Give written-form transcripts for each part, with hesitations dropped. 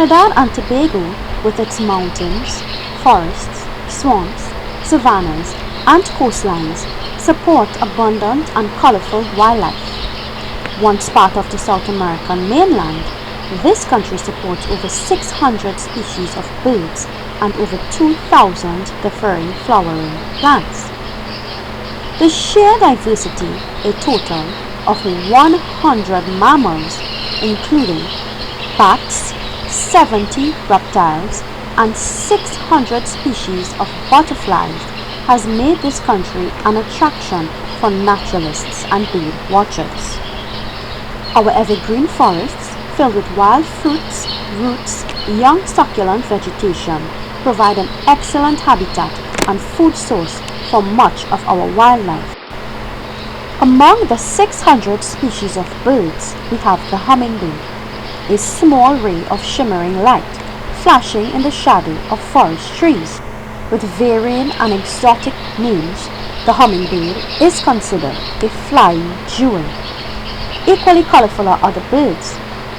Trinidad and Tobago, with its mountains, forests, swamps, savannas, and coastlines, support abundant and colorful wildlife. Once part of the South American mainland, this country supports over 600 species of birds and over 2,000 differing flowering plants. The sheer diversity, a total of 100 mammals, including bats, 70 reptiles, and 600 species of butterflies, has made this country an attraction for naturalists and bird watchers. Our evergreen forests, filled with wild fruits, roots, young succulent vegetation, provide an excellent habitat and food source for much of our wildlife. Among the 600 species of birds, we have the hummingbird, a small ray of shimmering light flashing in the shadow of forest trees. With varying and exotic names, the hummingbird is considered a flying jewel. Equally colorful are other birds: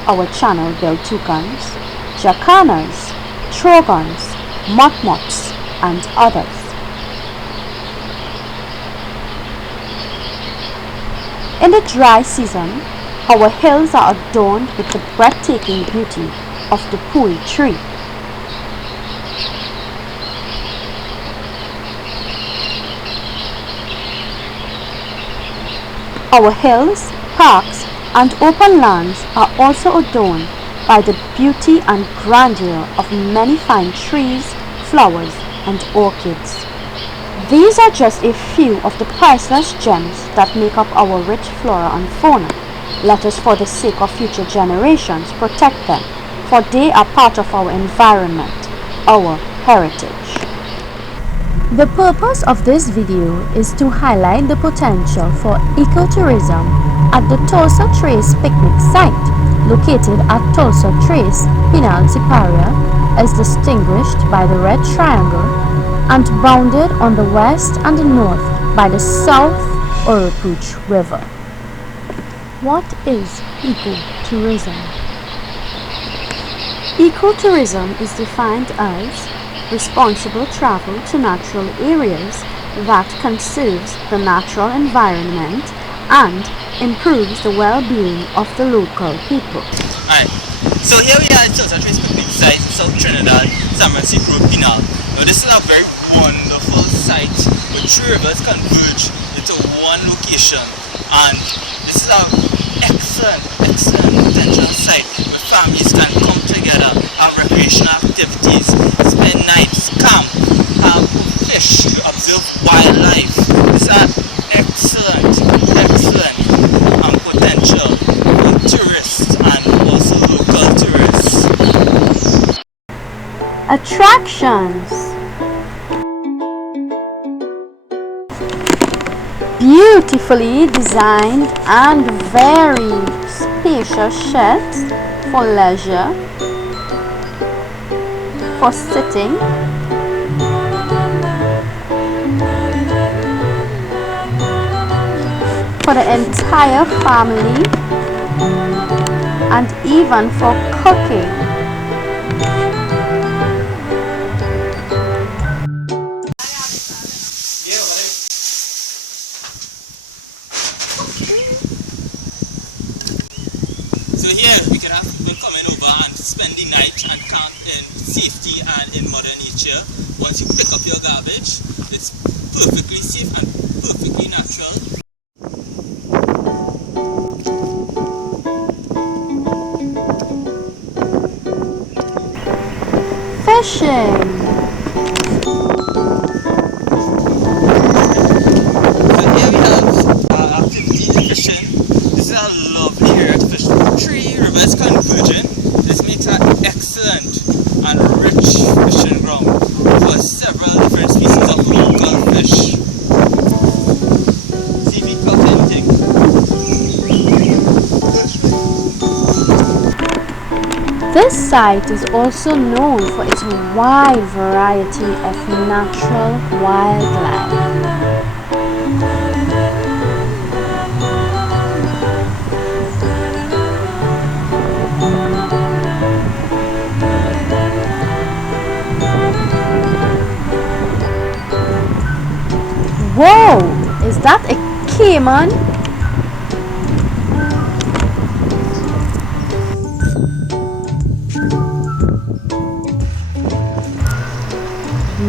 our channel-billed toucans, jacanas, trogons, motmots, and others. In the dry season, our hills are adorned with the breathtaking beauty of the pui tree. Our hills, parks, and open lands are also adorned by the beauty and grandeur of many fine trees, flowers, and orchids. These are just a few of the priceless gems that make up our rich flora and fauna. Let us, for the sake of future generations, protect them, for they are part of our environment, our heritage. The purpose of this video is to highlight the potential for ecotourism at the Tulsa Trace picnic site, located at Tulsa Trace, Pinal Siparia, as distinguished by the red triangle, and bounded on the west and the north by the South Oropouche River. What is ecotourism? Ecotourism is defined as responsible travel to natural areas that conserves the natural environment and improves the well-being of the local people. Alright, so here we are at Tulsa Trace picnic site in South Trinidad, San Francisco, Pinal. Now this is a very wonderful site where three rivers converge into one location, and this is an excellent potential site where families can come together, have recreational activities, spend nights, camp, fish, to observe wildlife. This is an excellent potential for tourists and also local tourists. Attractions. Beautifully designed and very spacious sheds for leisure, for sitting, for the entire family, and even for cooking. So here we can have people coming over and spend the night and camp in safety and in Mother Nature. Once you pick up your garbage, it's perfectly safe and perfectly natural. Fishing. So here we have activity fishing. This is a lovely area to fish. Three rivers converging. This makes an excellent and rich fishing ground for several different species of local fish. See if we caught anything. This site is also known for its wide variety of natural wildlife. Whoa! Is that a caiman?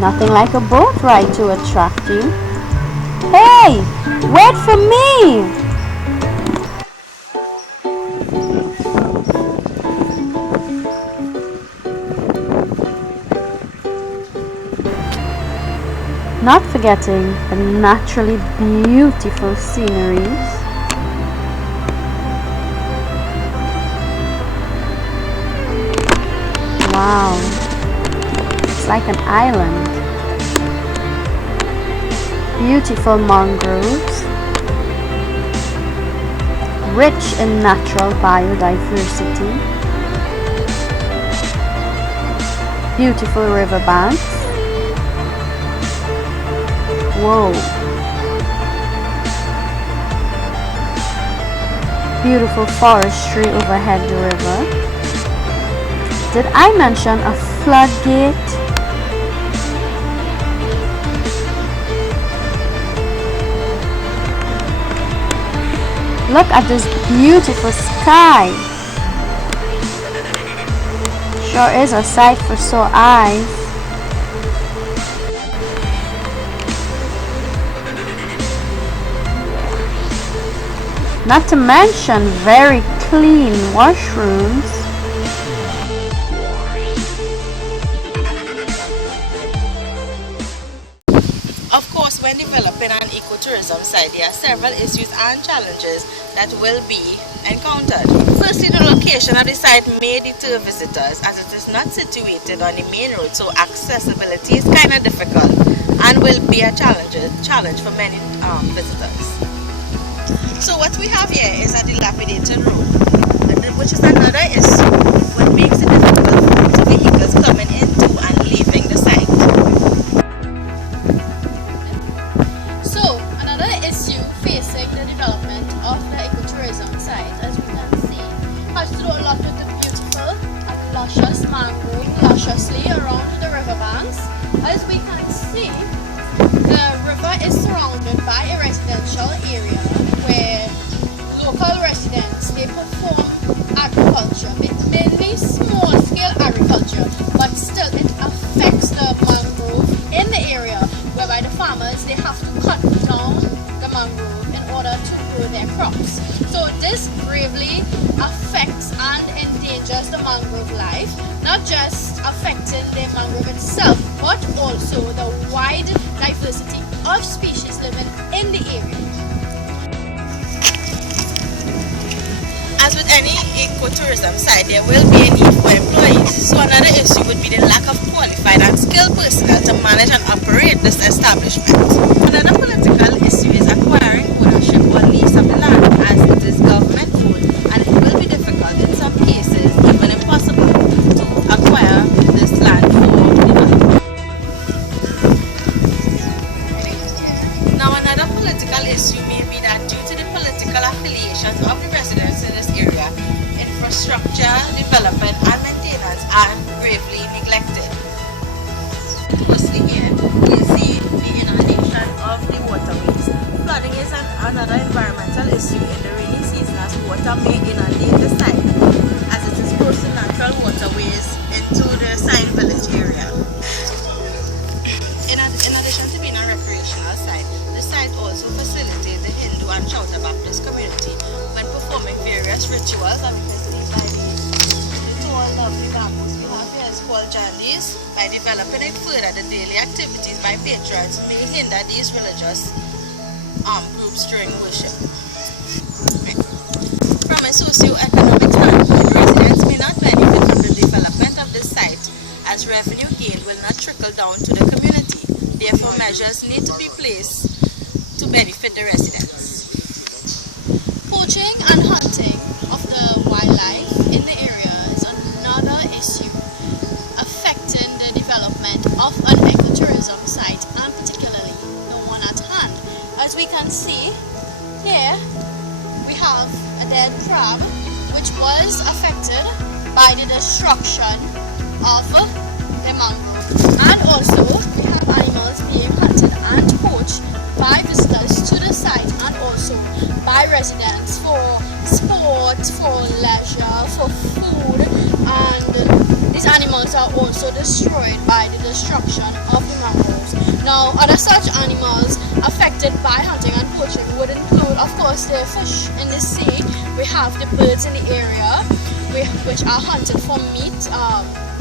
Nothing like a boat ride to attract you. Hey! Wait for me! Not forgetting the naturally beautiful sceneries. Wow, it's like an island. Beautiful mangroves, rich in natural biodiversity, beautiful riverbanks. Whoa. Beautiful forestry overhead the river. Did I mention a floodgate? Look at this beautiful sky. Sure is a sight for sore eyes. Not to mention very clean washrooms. Of course, when developing an ecotourism site, there are several issues and challenges that will be encountered. Firstly, the location of the site may deter visitors as it is not situated on the main road, so accessibility is kind of difficult and will be a challenge for many visitors. So what we have here is a dilapidated road, which is another issue, what makes it difficult for vehicles coming into and leaving the site. So another issue facing the development of the ecotourism site, as we can see, has to do a lot with the beautiful and luscious mangrove lusciously around the riverbanks. As we can see, the river is surrounded by a residential area where local residents, they perform agriculture, mainly small-scale agriculture, but still it affects the mangrove in the area, whereby the farmers, they have to cut down the mangrove in order to grow their crops. So this gravely affects and endangers the mangrove life, not just affecting the mangrove itself, but also the wide diversity of species living in the area. As with any ecotourism site, there will be a need for employees. So another issue would be the lack of qualified and skilled personnel to manage and operate this establishment. Another political issue is acquiring ownership or lease of the land, as it is government owned and it will be difficult, in some cases even impossible, to acquire this land for development. Now another political issue may be that due to the political affiliations of the residents in this area, infrastructure, development and maintenance are gravely neglected. Firstly here, we see the inundation of the waterways. Flooding is another environmental issue in the rainy season, as water may inundate the site as it is close to natural waterways into the Sign Village area. In addition to being a recreational site, the site also facilitates the Hindu and Chauta Baptist community when performing various rituals, and we can see by the tall lovely bamboos we have here is called jandis. By developing it further, the daily activities by patrons may hinder these religious groups during worship. From a socio-economic standpoint, residents may not benefit from the development of this site, as revenue gain will not trickle down to the community. Therefore, measures need to be placed to benefit the residents. Poaching and hunting of the wildlife in the area is another issue affecting the development of an ecotourism site, and particularly the one at hand. As we can see here, we have a dead crab which was affected by the destruction of the mangrove, and also we have animals being hunted and poached by environment for leisure, for food, and these animals are also destroyed by the destruction of the mangroves. Now, other such animals affected by hunting and poaching would include, of course, the fish in the sea. We have the birds in the area, which are hunted for meat.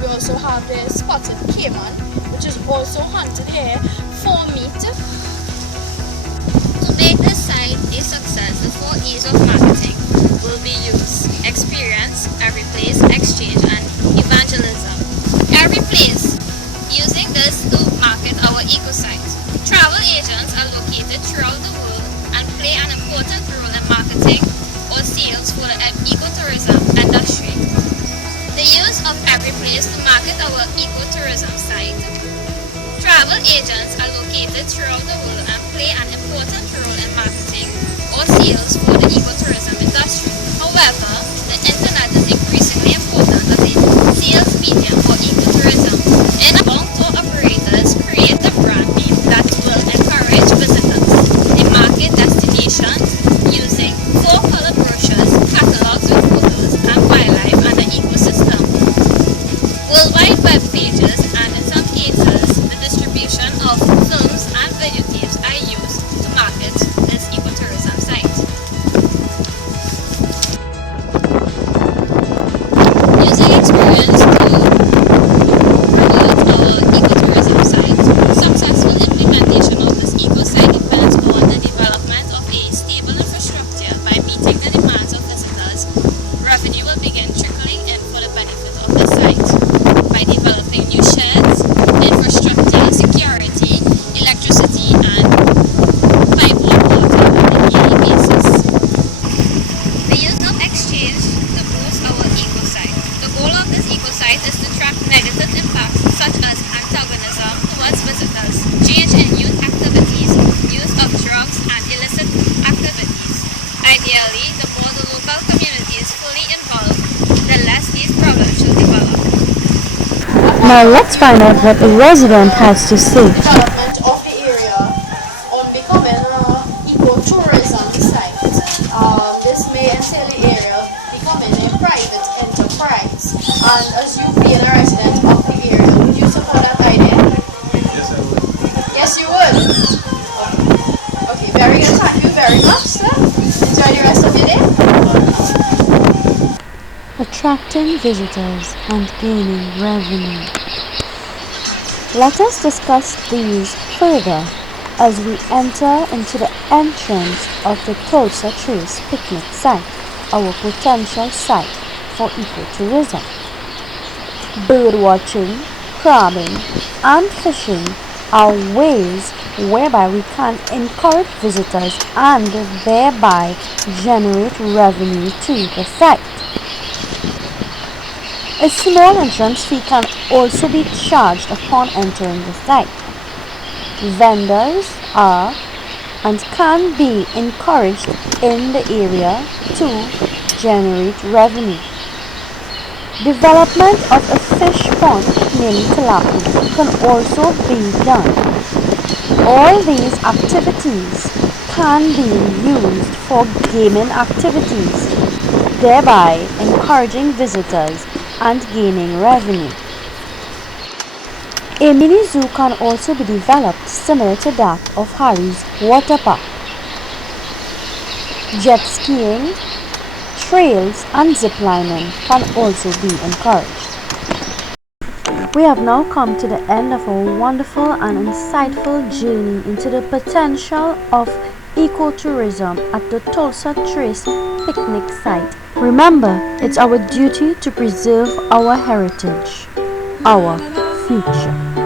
We also have the spotted caiman, which is also hunted here for meat. To make this site a success, the 4 E's of marketing will be use, experience, every place, exchange, and evangelism. Every place, using this to market our ecosite. Travel agents are located throughout the world and play an important role in marketing or sales for the ecotourism industry. The use of every place to market our ecotourism site. Travel agents are located throughout the world and play an important role in marketing or sales for the ecotourism industry. However, the internet is increasingly important as a sales medium for ecotourism. In long-tour operators create a brand name that will encourage visitors. They market destinations using 4-color brochures, catalogs with photos and wildlife and the ecosystem. Worldwide web pages and in some cases the distribution of films and videotapes are used to market this ecotourism site. Using experience to promote our ecotourism site, successful implementation of this eco-site depends on the development of a stable infrastructure. By meeting the demands of visitors, revenue will begin trickling in for the benefit of the site. By developing new sheds, infrastructure, security, electricity, and pipeline water on a daily basis. The use of exchange to boost our eco-site. The goal of this eco-site is to track negative impacts such as antagonism towards visitors, change in youth activities, use of drugs, and illicit activities. Ideally, the more the local community is fully involved, the less these problems will develop. Now let's find out what a resident has to say. Development of the area on becoming an ecotourism site. This may entail the area becoming a private enterprise. And as you being a resident of the area, would you support that idea? Yes, I would. Yes, you would. Okay, very good. Thank you very much, sir. Enjoy the rest of your day. Attracting visitors and gaining revenue. Let us discuss these further as we enter into the entrance of the Tulsa Trace picnic site, our potential site for ecotourism. Bird watching, crabbing, and fishing are ways whereby we can encourage visitors and thereby generate revenue to the site. A small entrance fee can also be charged upon entering the site. Vendors are and can be encouraged in the area to generate revenue. Development of a fish pond, mainly tilapia, can also be done. All these activities can be used for gaming activities, thereby encouraging visitors and gaining revenue. A mini zoo can also be developed similar to that of Harry's water park. Jet skiing, trails and ziplining can also be encouraged. We have now come to the end of our wonderful and insightful journey into the potential of ecotourism at the Tulsa Trace picnic site. Remember, it's our duty to preserve our heritage, our future.